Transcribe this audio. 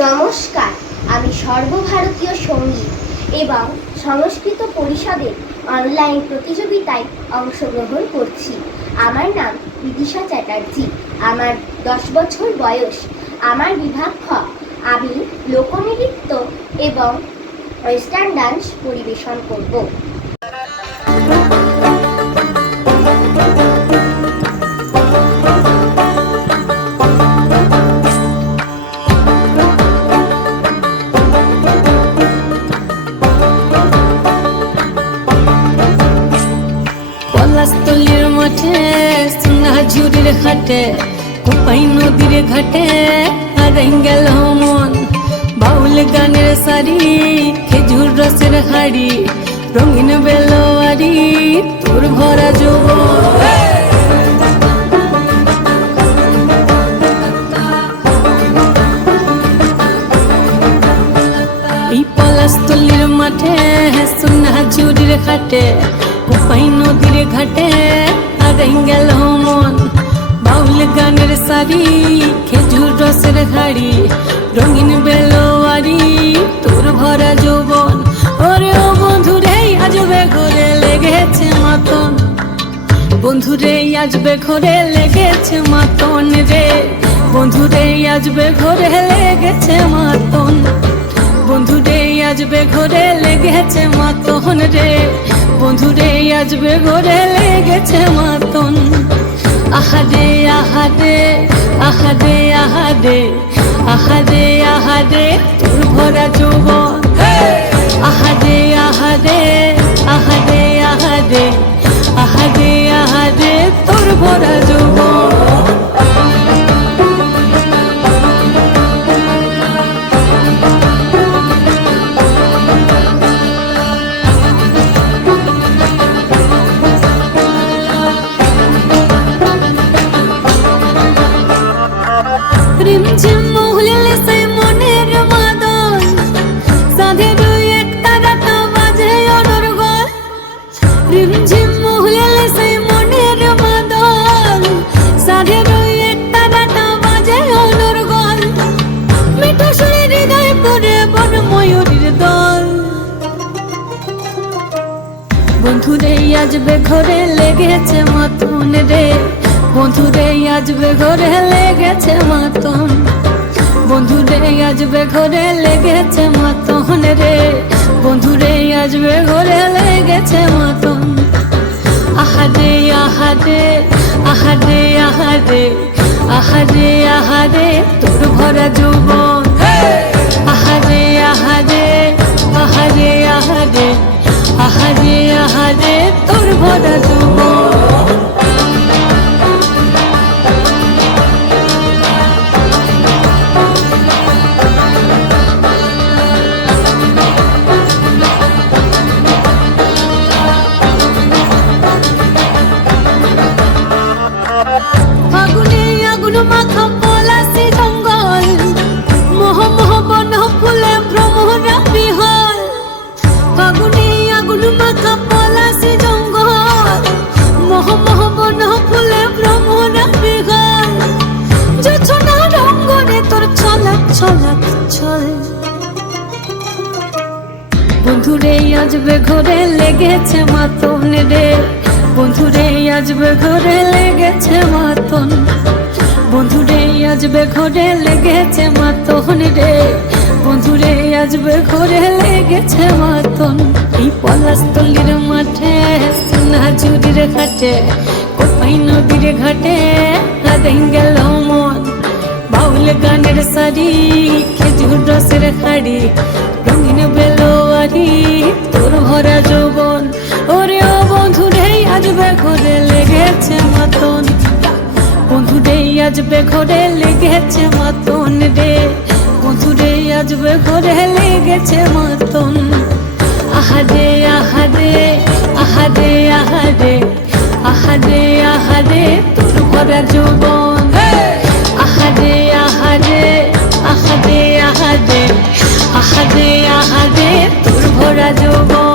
নমস্কার, আমি সর্বভারতীয় সঙ্গীত এবং সংস্কৃত পরিষদের অনলাইন প্রতিযোগিতায় অংশগ্রহণ করছি। আমার নাম বিদিশা চ্যাটার্জি। আমার 10 বছর বয়স। আমার বিভাগ খ। আমি লোকনৃত্য এবং ওয়েস্টার্ন ডান্স পরিবেশন করব। পলাশতলির মাঠে সোনাঝুরির ঘাটে কোপাই নদীর ঘাটে হারাই গেল মন। বাউল গানের শাড়ি, খেজুর রসের হাড়ি, রঙিন বেলোয়ারি, তোর ভরা যৌবন। এই পলাশতলির মাঠে সোনাঝুরির ঘাটে কোপাই নদীর ঘাটে হারাই গেল মন। বাউল গানের শাড়ি, খেজুর রসের হাড়ি, রঙিন বেলোয়ারি, তোর ভরা যৌবন। ওরে ও বন্ধুরে আজবে ঘরে লেগেছে মাতন, বন্ধুরে আজবে ঘরে লেগেছে মাতন রে, বন্ধুরে আজবে ঘরে লেগেছে মাতন, বন্ধুরে আজবে ঘরে লেগেছে মাতন রে, বন্ধুরে আজবে ঘরে লেগেছে মাতন। আহারে আহারে আহারে আহারে আহারে আহারে তোর ভরা যৌবন। আহারে আহারে আহারে আহারে আহারে আহারে তোর ভরা যৌবন। রিমঝিম মহুলে সে মনের মাদন, সাধের এক তারাটা বাজে অনর্গল। রিমঝিম মহুলে সে মনের মাদন, সাধের এক তারাটা বাজে অনর্গল। মিঠো সুরে হৃদয় পড়ে বন ময়ূরীর দল। বন্ধুরে আজবে ঘরে লেগেছে মাতন রে, বন্ধুরে আজবে ঘরে লেগেছে মাতন, বন্ধুরে আজবে ঘরে লেগেছে মাতন রে, বন্ধুরে আজবে ঘরে লেগেছে মাতন। আহারে আহারে আহারে আহারে আহারে আহারে তোর ভরা যৌবন। আহারে আহারে আহারে আহারে আহারে আহারে তোর ভরা যৌবন। ফাগুনে আগুন মাখা পলাশি জঙ্গল, মোহ মোহ বন ফুলে ভ্রমরা বিহল। ফাগুনে আগুন মাখা পলাশি জঙ্গল, মোহ মোহ বন ফুলে ভ্রমরা বিহল। জোছনা রঙ্গনে তোর ছলক ছলক ছল। বন্ধুরে আজবে ঘরে লেগেছে মাতন রে, বন্ধুরে আজবে ঘরে লেগেছে মাতন, বন্ধুরে আজবে ঘরে লেগেছে মাতন রে, বন্ধুরে আজবে ঘরে লেগেছে মাতন। এই পলাশতলির মাঠে সোনাঝুরির ঘাটে কোপাই নদীর ঘাটে হারাই গেল মন। বাউল গানের শাড়ি, খেজুর রসের হাড়ি, রঙিন বেলোয়ারি, তোর ভরা যৌবন। ওরে ও বন্ধুরে আজবে ঘরে লেগেছে মাতন, বন্ধুরে আজবে ঘরে লেগেছে মাতন রে, বন্ধুরে আজবে ঘরে লেগেছে মাতন। আহারে আহারে আহারে আহারে আহারে আহারে তোর ভরা যৌবন। আহারে আহারে আহারে আহারে আহারে আহারে তোর ভরা যৌবন।